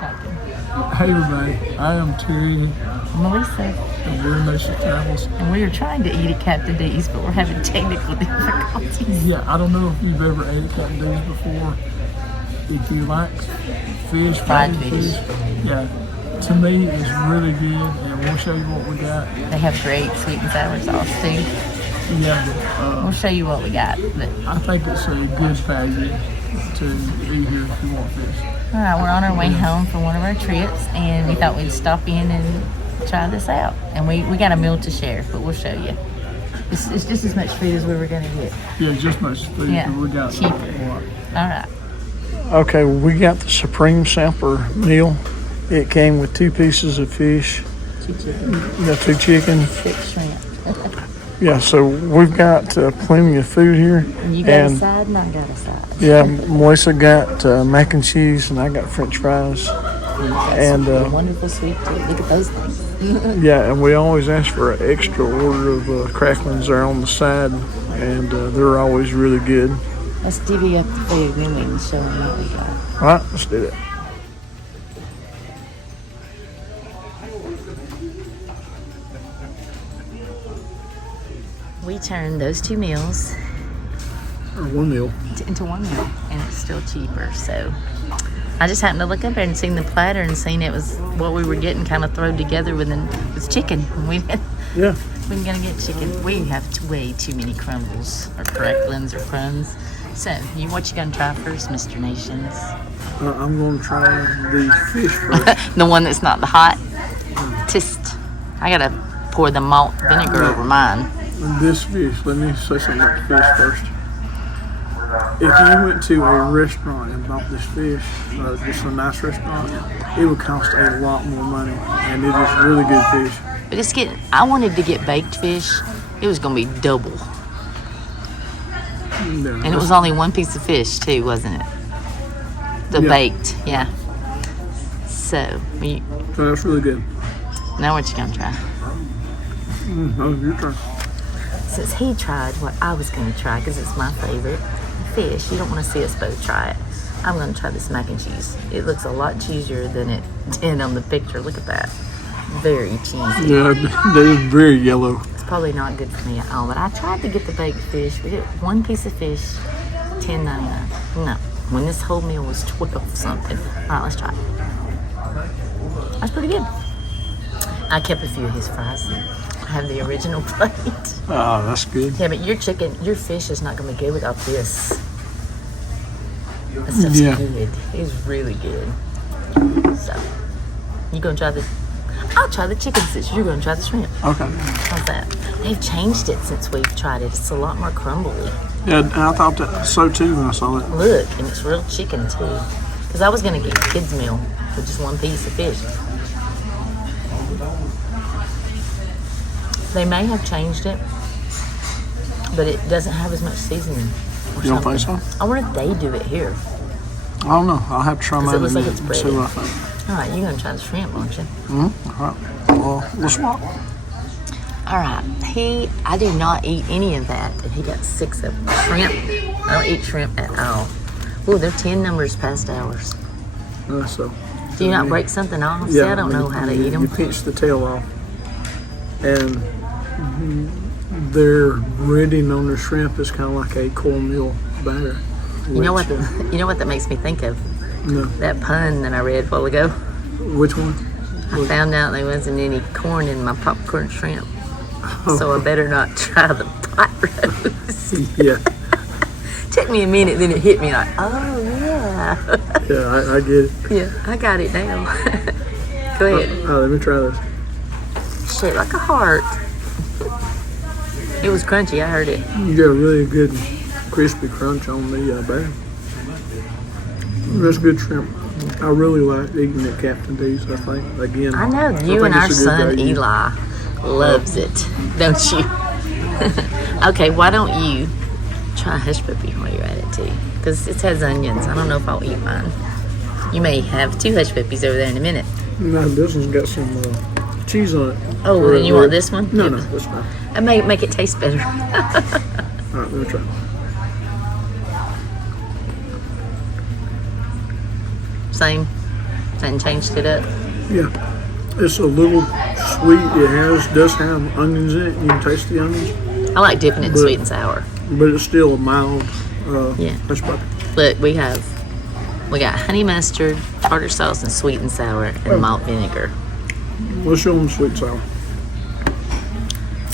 talking. Hey everybody, I am Terry I'm Melissa, of Weird Nation Travels. and we are trying to eat at Captain D's, but we're having technical difficulties. Yeah, I don't know if you've ever ate at Captain D's before. If you like fish, Fried fish, yeah, to me it's really good, and we'll show you what we got. They have great sweet and sour sauce too. Yeah, We'll show you what we got. But, I think it's a good value to eat here if you want fish. all right, we're on our way home from one of our trips, and we thought we'd stop in and try this out. And we got a meal to share, but we'll show you. It's just as much food as we were going to get. Yeah, just much food. Yeah, We got cheaper. a lot. All right. Okay, we got the Supreme Sampler meal. It came with 2 pieces of fish. 2 chicken, You got 2 chicken. 6 shrimp. Yeah, so we've got plenty of food here. And you got a side, and I got a side. Yeah, Melissa got mac and cheese, and I got French fries. And Wonderful sweet too. Look at those things. yeah, and we always ask for an extra order of cracklings there on the side, and they're always really good. Let's divvy up the food, then we can show them what we got. All right, let's do that. We turned those 2 meals One meal. into 1 meal, and it's still cheaper. So I just happened to look up there and seen the platter and seen it was what we were getting kind of thrown together with chicken. We Yeah. we're gonna get chicken. We have way too many crumbles or cracklings or crumbs. So what you gonna try first, Mr. Nations? I'm going to try the fish first. The one that's not the hot. Just I gotta pour the malt vinegar over mine. This fish, let me say something about the fish first. If you went to a restaurant and bought this fish, just a nice restaurant, it would cost a lot more money, and it is really good fish. But I wanted to get baked fish. It was gonna be double. No, And it was only 1 piece of fish too, wasn't it? The Yeah. baked, yeah. So, that's really good. now what you gonna try? Oh, your turn. Since he tried what I was gonna try, because it's my favorite fish, you don't want to see us both try it. I'm gonna try this mac and cheese. It looks a lot cheesier than it did on the picture. Look at that. Very cheesy. Yeah, they is very yellow. It's probably not good for me at all, but I tried to get the baked fish. We get 1 piece of fish, $10.99. No, when this whole meal was 12 something. All right, let's try it. That's pretty good. I kept a few of his fries. I have the original plate. Oh, that's good. Yeah, but your fish is not gonna be good without this. This stuff's Yeah. good. It's really good. So, you gonna try the? I'll try the chicken since you're gonna try the shrimp. Okay. How's that? They've changed it since we've tried it. It's a lot more crumbly. Yeah, and I thought that so too when I saw that. Look, and it's real chicken too. Because I was gonna get kids meal with just 1 piece of fish. They may have changed it, but it doesn't have as much seasoning. Or You don't something. think so? I wonder if they do it here. I don't know. I'll have to try mine it looks in a like minute it's and see breaded. what I think. All right, you're gonna try the shrimp, aren't you? All right. Well, we'll swap. All right. I do not eat any of that, and he got 6 of them. Shrimp. I don't eat shrimp at all. Oh, they're 10 numbers past ours. So. Do you not break something off? See, I don't know how to eat You them. pinch the tail off, and their breading on the shrimp is kind of like a cornmeal batter. You know what? You know what that makes me think of? No. That pun that I read a while ago. Which one? I found out there wasn't any corn in my popcorn shrimp, so I better not try the pot roast. Yeah. Took me a minute, then it hit me like, oh yeah. Yeah, I get it. Yeah, I got it now. Go ahead. Let me try this. Shaped like a heart. It was crunchy, I heard it. You got a really good crispy crunch on the batter. That's good shrimp. I really like eating at Captain D's, I think. Again, I know, you think and our it's a good son value. Eli loves it, don't you? Okay, why don't you try hush puppy while you're at it too? Because it has onions. I don't know if I'll eat mine. You may have 2 hush puppies over there in a minute. No, this one's got some cheese on it. Oh, well, then you want this one? No, this one. I may make it taste better. All right, let me try. Same. and changed it up. Yeah. It's a little sweet. It does have onions in it. You can taste the onions. I like dipping it in sweet and sour. But it's still a mild hush puppy. Look, we got honey mustard, tartar sauce, and sweet and sour, and malt vinegar. Let's show them sweet and sour.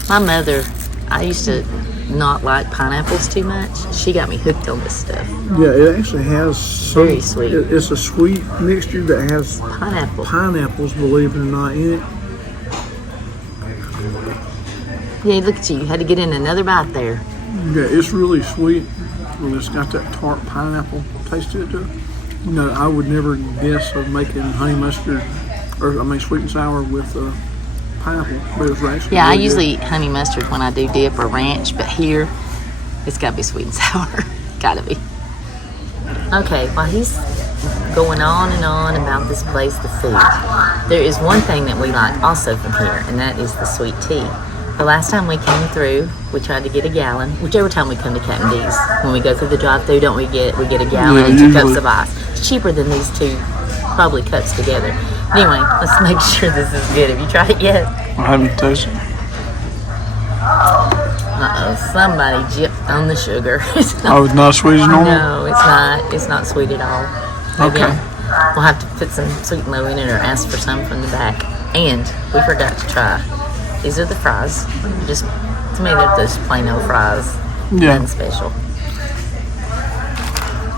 My mother, I used to not like pineapples too much. She got me hooked on this stuff. Yeah, it actually has some, Very sweet. It's a sweet mixture that has pineapples, believe it or not, in it. Yeah, look at you. You had to get in another bite there. Yeah, it's really sweet. And it's got that tart pineapple taste to it too. You know, I would never guess of making honey mustard, sweet and sour with pineapple. But it's actually Yeah, really I usually good. eat honey mustard when I do dip or ranch, but here, it's got to be sweet and sour. Gotta be. Okay, while he's going on and on about this place, the food, there is one thing that we like also from here, and that is the sweet tea. The last time we came through, we tried to get a gallon. Whichever time we come to Captain D's, when we go through the drive-thru, don't we get a gallon and 2 cups of ice? It's cheaper than these 2 probably cups together. Anyway, let's make sure this is good. Have you tried it yet? I haven't tasted it. Somebody jipped on the sugar. It's not sweet as normal? No, it's not. It's not sweet at all. Maybe Okay. we'll have to put some sweet and low in it or ask for some from the back. And we forgot to try. These are the fries. Just, to me, they're just plain old fries. Yeah. Nothing special.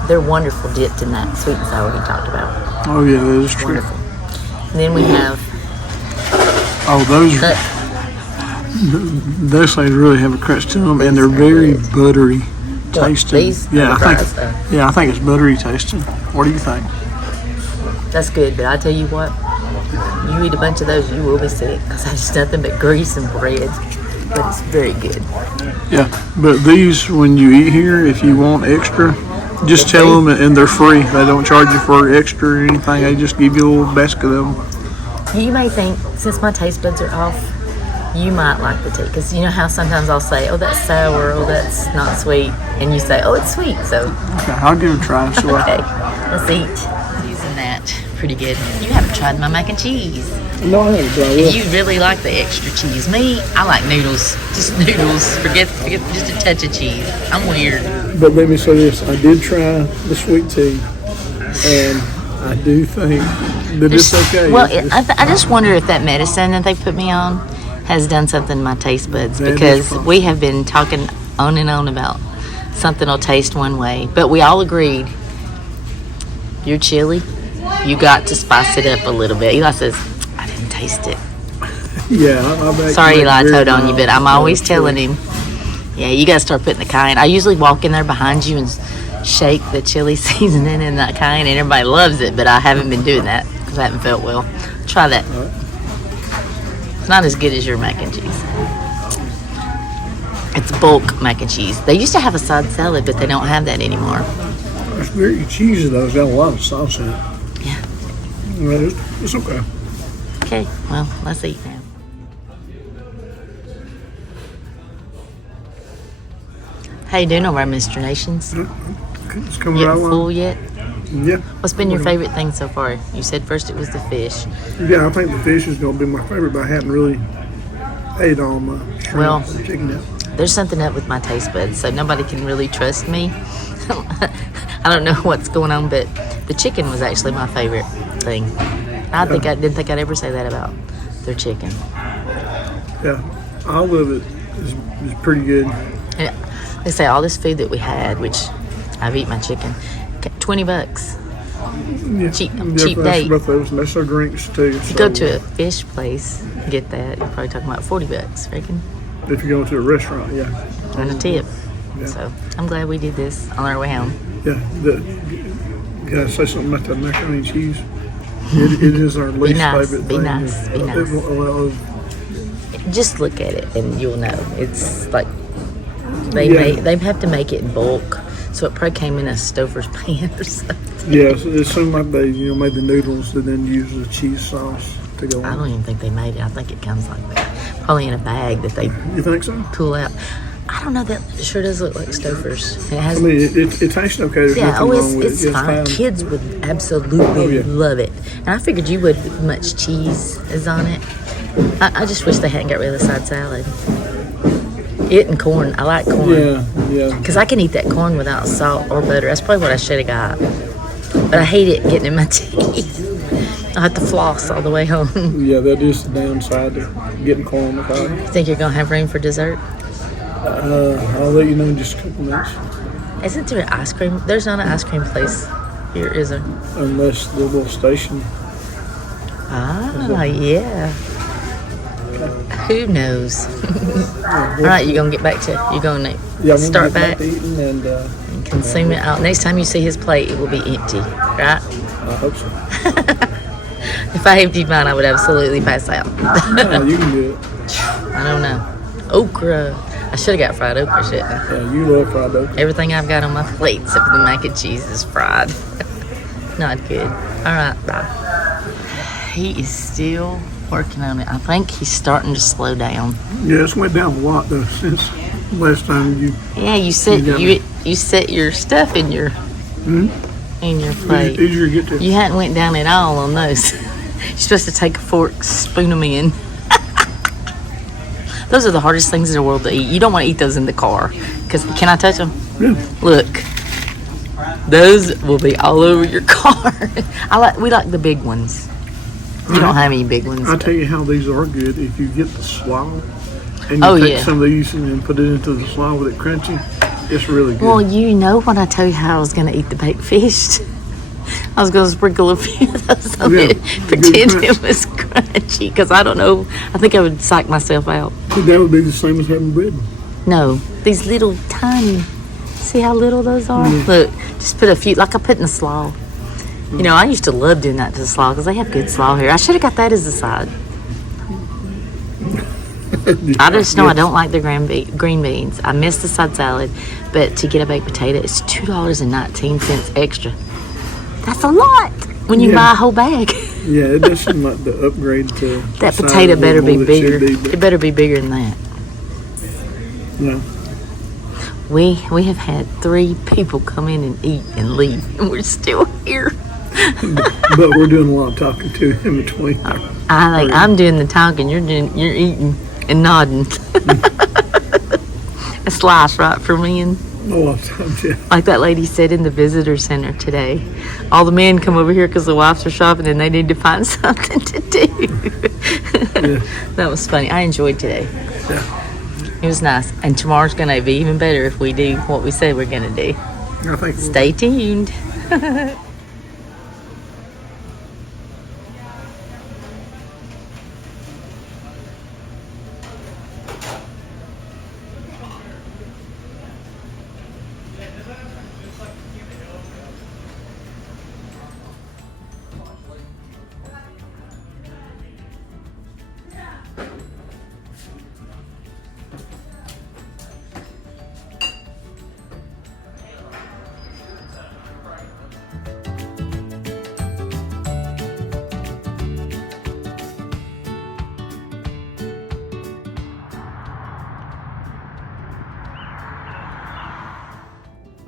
They're wonderful dipped in that sweet and sour he talked about. Oh, yeah, that is true. Wonderful. And then we have Oh, those things really have a crunch to them, and they're very buttery tasting. These Yeah, are the fries, though. I think it's buttery tasting. What do you think? That's good, but I tell you what, you eat a bunch of those, you will be sick, because that's nothing but grease and bread. But it's very good. Yeah, but these, when you eat here, if you want extra, just tell them, and they're free. They don't charge you for extra or anything. They just give you a little basket of them. You may think, since my taste buds are off, you might like the tea. Because you know how sometimes I'll say, oh, that's sour, oh, that's not sweet. And you say, oh, it's sweet. So, Okay, I'll give it a try. So okay, let's eat. Using that pretty good. You haven't tried my mac and cheese. No, I haven't tried it. You really like the extra cheese. Me, I like noodles. Just noodles. Forget just a touch of cheese. I'm weird. But let me say this: I did try the sweet tea, and I do think that it's okay. Well, I just wonder if that medicine that they put me on has done something to my taste buds, That is because possible. we have been talking on and on about something will taste one way, but we all agreed your chili, you got to spice it up a little bit. Eli says, I didn't taste it. Yeah, I'm Sorry, Eli, I told on you, but I'm always telling him, yeah, you got to start putting the cayenne. I usually walk in there behind you and shake the chili seasoning in that cayenne, and everybody loves it, but I haven't been doing that because I haven't felt well. Try that. It's not as good as your mac and cheese. It's bulk mac and cheese. They used to have a side salad, but they don't have that anymore. It's very cheesy though. It's got a lot of sauce in it. Yeah. Well, it's okay. Okay, well, let's eat now. How you doing over there, Mr. Nations? It's coming Getting right along. full yet? Yeah. What's been your favorite thing so far? You said first it was the fish. Yeah, I think the fish is going to be my favorite, but I hadn't really ate all my shrimp Well, and chicken yet. There's something up with my taste buds, so nobody can really trust me. I don't know what's going on, but the chicken was actually my favorite thing. I didn't think I'd ever say that about their chicken. Yeah, all of it is pretty good. And they say all this food that we had, which I've eaten my chicken, $20. Yeah. Cheap that's date. Both those, and that's our drinks too. You go to a fish place, get that, you're probably talking about $40, reckon, If you go to a restaurant, yeah. and a tip. Yeah. So I'm glad we did this on our way home. Yeah. Can I say something about that macaroni and cheese? It is our least nice, favorite be thing. nice, be nice. Well, Just look at it and you'll know. It's like they have to make it in bulk, so it probably came in a Stouffer's pan or something. yeah, so it seemed like they made the noodles and then used the cheese sauce to go I on. don't even think they made it. I think it comes like that, probably in a bag that they You think so? pull out. I don't know, that sure does look like Stouffer's. It has. I mean, it tastes okay. There's Yeah, nothing wrong with it's it. fine. Kids would absolutely Oh, love it. And I figured you would with much cheese is on it. I just wish they hadn't got rid of the side salad. It and corn. I like corn. Yeah. Because I can eat that corn without salt or butter. That's probably what I should have got. But I hate it getting in my teeth. I have to floss all the way home. Yeah, that is the downside to getting corn on the cob. You think you're going to have room for dessert? I'll let you know in just a couple minutes. Isn't there an ice cream? There's not an ice cream place here, is there? Unless the little station. Ah, yeah. Who knows? All right, you're going to get back to, you're going to start back and consume it out. Next time you see his plate, it will be empty, right? I hope so. If I emptied mine, I would absolutely pass out. No, you can do it. I don't know. Okra. I should have got fried okra, shouldn't I? Yeah, you love fried okra. Everything I've got on my plate except for the mac and cheese is fried. Not good. All right, bye. He is still working on it. I think he's starting to slow down. Yeah, it's went down a lot though since last time you. Yeah, you set your stuff in your plate. Easier to get to. You hadn't went down at all on those. You're supposed to take a fork, spoon them in. Those are the hardest things in the world to eat. You don't want to eat those in the car. Because, can I touch them? Yeah. Look. Those will be all over your car. We like the big ones. You don't have any big ones. I'll tell you how these are good. If you get the slaw and you take some of these and put it into the slaw with it crunchy, it's really good. Well, you know when I tell you how I was going to eat the baked fish? I was going to sprinkle a few of those on it, pretend it was crunchy, because I don't know. I think I would psych myself out. That would be the same as having bread. No, these little tiny, see how little those are? Mm. Look, just put a few, like I put in the slaw. You know, I used to love doing that to the slaw, because they have good slaw here. I should have got that as a side. I just know I don't like the green beans. I miss the side salad, but to get a baked potato, it's $2.19 extra. That's a lot when you buy a whole bag. Yeah, it does seem like the upgrade to that potato better be bigger. It better be bigger than that. No. We have had 3 people come in and eat and leave, and we're still here. But we're doing a lot of talking too in between. I'm doing the talking. You're eating and nodding. A slice right for me and. A lot of times, yeah. Like that lady said in the visitor center today, all the men come over here because the wives are shopping and they need to find something to do. Yeah. That was funny. I enjoyed today. Yeah. It was nice. And tomorrow's going to be even better if we do what we said we're going to do. I think stay tuned.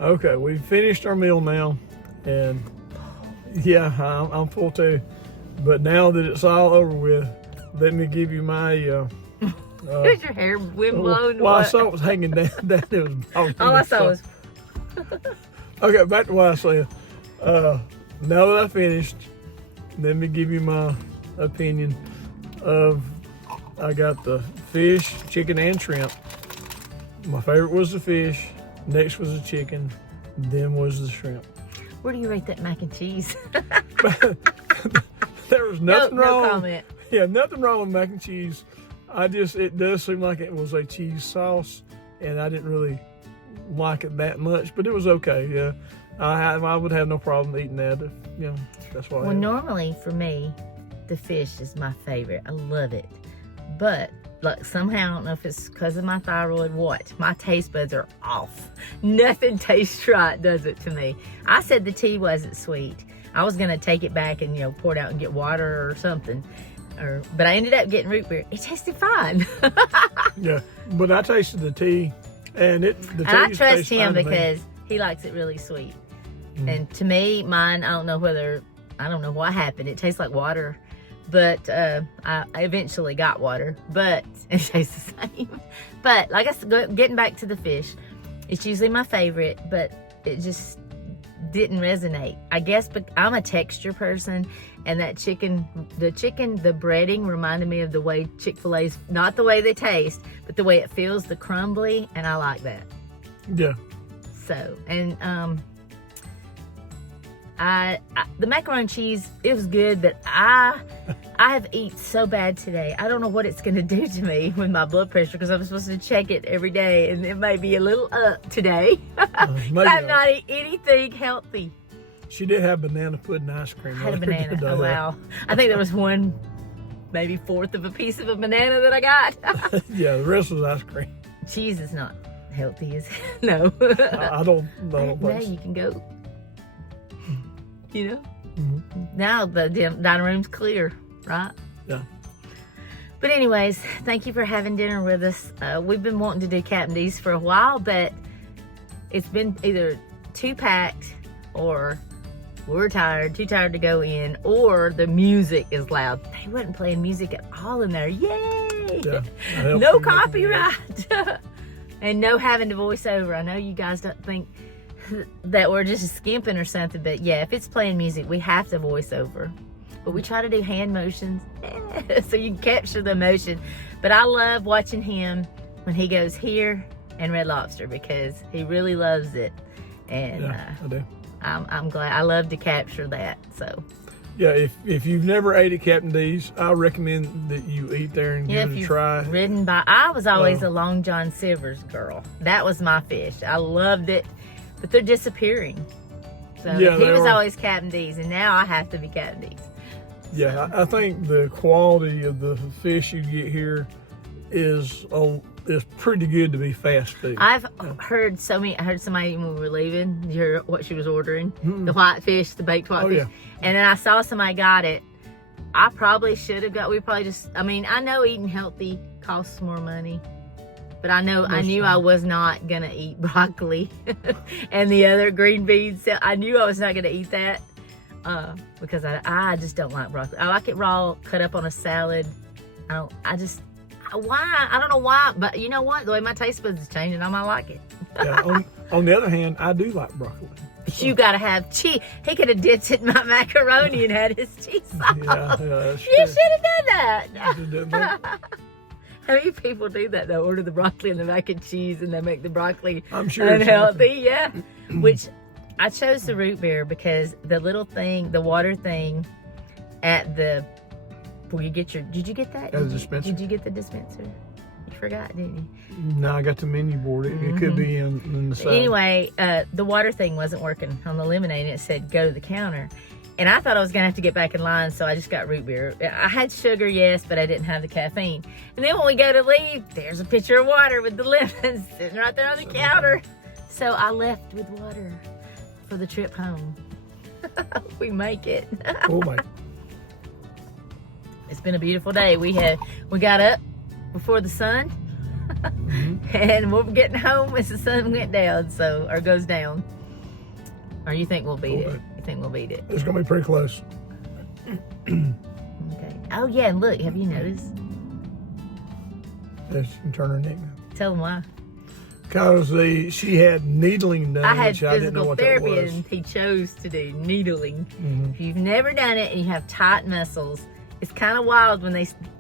Okay, we've finished our meal now, and yeah, I'm full too. But now that it's all over with, let me give you my. Here's your hair wind blown. Well, I saw it was hanging down. It was all I saw was. Okay, back to what I said. Now that I finished, let me give you my opinion of. I got the fish, chicken, and shrimp. My favorite was the fish. Next was the chicken, then was the shrimp. Where do you rate that mac and cheese? There was nothing wrong. No comment. Yeah, nothing wrong with mac and cheese. It does seem like it was a cheese sauce, and I didn't really like it that much, but it was okay. Yeah, I would have no problem eating that. That's why. Well, normally for me, the fish is my favorite. I love it, but. Like somehow, I don't know if it's because of my thyroid, my taste buds are off. Nothing tastes right, does it to me. I said the tea wasn't sweet. I was gonna take it back and pour it out and get water or something. But I ended up getting root beer. It tasted fine. Yeah, but I tasted the tea And the And I cheese trust tastes him fine to me. because he likes it really sweet. And to me, mine, I don't know what happened. It tastes like water. But I eventually got water. But it tastes the same. But like I said, getting back to the fish, it's usually my favorite, but it just didn't resonate. I guess but I'm a texture person, and that the breading reminded me of the way Chick-fil-A's, not the way they taste, but the way it feels, the crumbly, and I like that. Yeah. So, and the macaroni and cheese, it was good, but I have eaten so bad today. I don't know what it's going to do to me with my blood pressure, because I'm supposed to check it every day, and it may be a little up today. I'm not eating anything healthy. She did have banana pudding ice cream. I had a banana. Oh, wow. I think there was one, maybe fourth of a piece of a banana that I got. Yeah, the rest was ice cream. Cheese is not healthy, is it? No. I don't know. Now you can go. You know? Mm-hmm. Now the dining room's clear, right? Yeah. But anyways, thank you for having dinner with us. We've been wanting to do Captain D's for a while, but it's been either too packed, or we're too tired to go in, or the music is loud. They wasn't playing music at all in there. Yay! Yeah, no copyright. And no having to voice over. I know you guys don't think that we're just skimping or something, but yeah, if it's playing music, we have to voice over. But we try to do hand motions so you can capture the emotion. But I love watching him when he goes here and Red Lobster, because he really loves it. And yeah, I do. I'm glad. I love to capture that. So yeah, if you've never ate at Captain D's, I recommend that you eat there and give it a try. I was always a Long John Silver's girl. That was my fish. I loved it. But they're disappearing. So yeah, he was always Captain D's, and now I have to be Captain D's. Yeah, I think the quality of the fish you get here is pretty good to be fast food. I heard somebody when we were leaving, you heard what she was ordering, the whitefish, the baked whitefish. Yeah. And then I saw somebody got it. I probably should have I know eating healthy costs more money. But I knew I was not going to eat broccoli and the other green beans. I knew I was not going to eat that because I just don't like broccoli. I like it raw, cut up on a salad. I don't know why, but you know what? The way my taste buds is changing, I might like it. Yeah, on the other hand, I do like broccoli. So. You got to have cheese. He could have dipped it in my macaroni and had his cheese sauce. Yeah, you should have done that. How many people do that though? Order the broccoli and the mac and cheese, and they make the broccoli unhealthy. Yeah. Which I chose the root beer because the little thing, the water thing, at the where you get your. Did you get that? At the dispenser. Did you get the dispenser? You forgot, didn't you? No, I got the menu board. It could be in the side. Anyway, the water thing wasn't working on the lemonade, and it said go to the counter. And I thought I was going to have to get back in line, so I just got root beer. I had sugar, yes, but I didn't have the caffeine. And then when we go to leave, there's a pitcher of water with the lemons sitting right there on the counter. So I left with water for the trip home. We make it. Oh my. It's been a beautiful day. We got up before the sun, and we're getting home as the sun went down, or goes down. Or you think we'll beat it? You think we'll beat it? It's gonna be pretty close. Okay. Oh yeah, and look, have you noticed? Yes, turn her neck. Tell them why. Because she had needling done. I had which I didn't know physical what therapy, that was. and he chose to do needling. If you've never done it and you have tight muscles, it's kind of wild when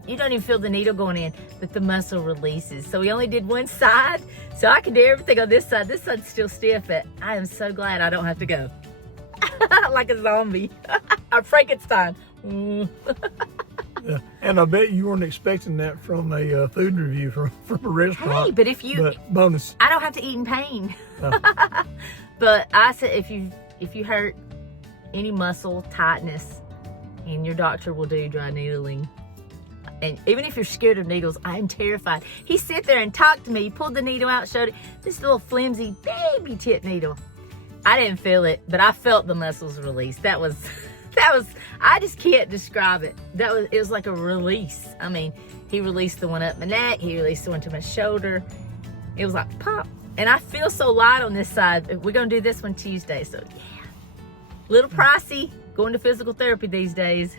you don't even feel the needle going in, but the muscle releases. So we only did one side, so I can do everything on this side. This side's still stiff, but I am so glad I don't have to go. Like a zombie. A Frankenstein. Yeah. And I bet you weren't expecting that from a food review from a restaurant. Hey, but bonus. I don't have to eat in pain. But I said if you hurt any muscle tightness, and your doctor will do dry needling. And even if you're scared of needles, I'm terrified. He sat there and talked to me. He pulled the needle out, showed it. This little flimsy baby tip needle. I didn't feel it, but I felt the muscles release. That was, I just can't describe it. It was like a release. I mean, he released the one up my neck. He released the one to my shoulder. It was like pop. And I feel so light on this side. We're going to do this one Tuesday. So, yeah. Little pricey going to physical therapy these days.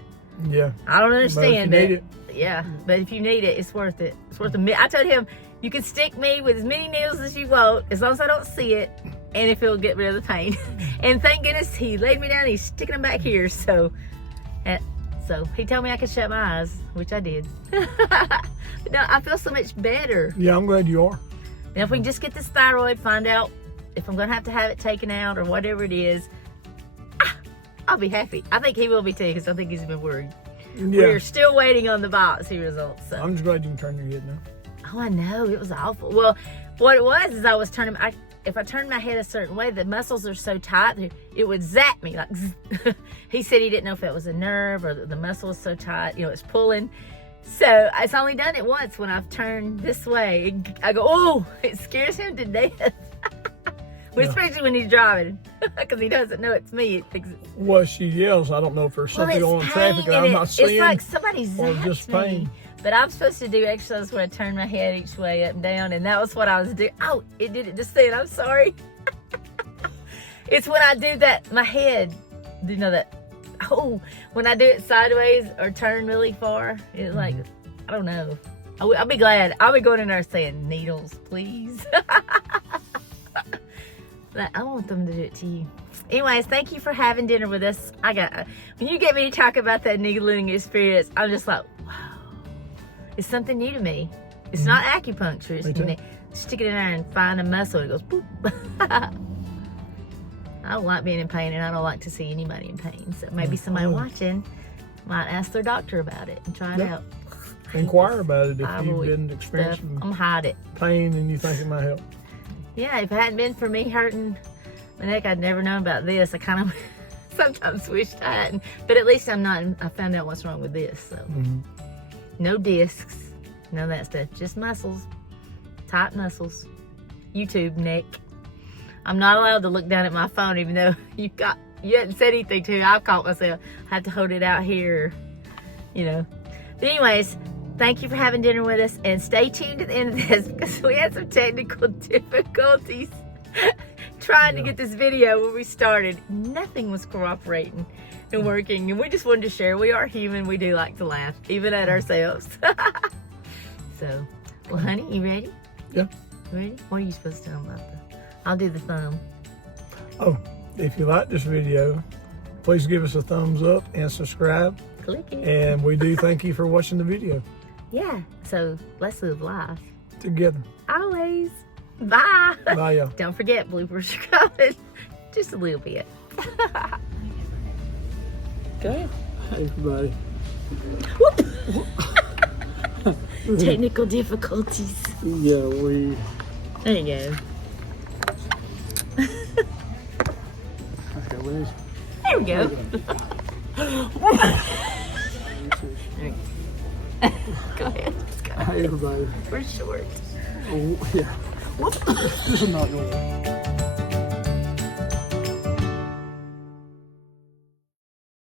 Yeah. I don't understand it. Yeah, but if you need it, it's worth it. It's worth I told him, you can stick me with as many needles as you want, as long as I don't see it, and if it'll get rid of the pain. And thank goodness he laid me down, he's sticking them back here, so he told me I could shut my eyes, which I did. But no, I feel so much better. Yeah, I'm glad you are. Now, if we can just get this thyroid, find out if I'm going to have it taken out or whatever it is, I'll be happy. I think he will be too, because I think he's been worried. Yeah. We're still waiting on the biopsy results. So. I'm just glad you can turn your head now. Oh, I know. It was awful. Well, what it was is I was turning, if I turned my head a certain way, the muscles are so tight, it would zap me. Like, he said he didn't know if it was a nerve or the muscle was so tight, it's pulling. So it's only done it once when I've turned this way. I go, oh, it scares him to death. Well, especially when he's driving, because he doesn't know it's me. Well, she yells. I don't know if there's something on traffic and I'm not seeing. It's like somebody zaps or just pain. Me. But I'm supposed to do exercise where I turn my head each way up and down, and that was what I was doing. Oh, it did it just then. I'm sorry. It's when I do that, my head, that, when I do it sideways or turn really far, it's like, I don't know. I'll be glad. I'll be going in there saying, needles, please. I want them to do it to you. Anyways, thank you for having dinner with us. When you get me to talk about that needling experience, I'm just like, wow. It's something new to me. It's not acupuncture. It's stick it in there and find a muscle. It goes boop. I don't like being in pain, and I don't like to see anybody in pain. So maybe somebody watching might ask their doctor about it and try it out. Inquire about it if you've been experiencing pain and you think it might help. Yeah, if it hadn't been for me hurting my neck, I'd never known about this. I kind of sometimes wished I hadn't, but at least I found out what's wrong with this. So no discs, none of that stuff, just muscles, tight muscles. YouTube neck. I'm not allowed to look down at my phone, even though you hadn't said anything to me. I've caught myself. I have to hold it out here, But anyways, thank you for having dinner with us, and stay tuned to the end of this because we had some technical difficulties trying to get this video when we started. Nothing was cooperating and working, and we just wanted to share. We are human. We do like to laugh, even at ourselves. So, well, honey, you ready? Yeah. You ready? What are you supposed to tell them about I'll do the thumb. Oh, if you like this video, please give us a thumbs up and subscribe. Click it. And we do thank you for watching the video. Yeah, so let's live life. Together. Always. Bye. Bye, y'all. Don't forget, bloopers are coming. Just a little bit. Go ahead. Hey, everybody. Whoop. Technical difficulties. Yeah, There you go. Okay, there we go. Go ahead. Hey, everybody. We're short. Oh, yeah. This is not normal.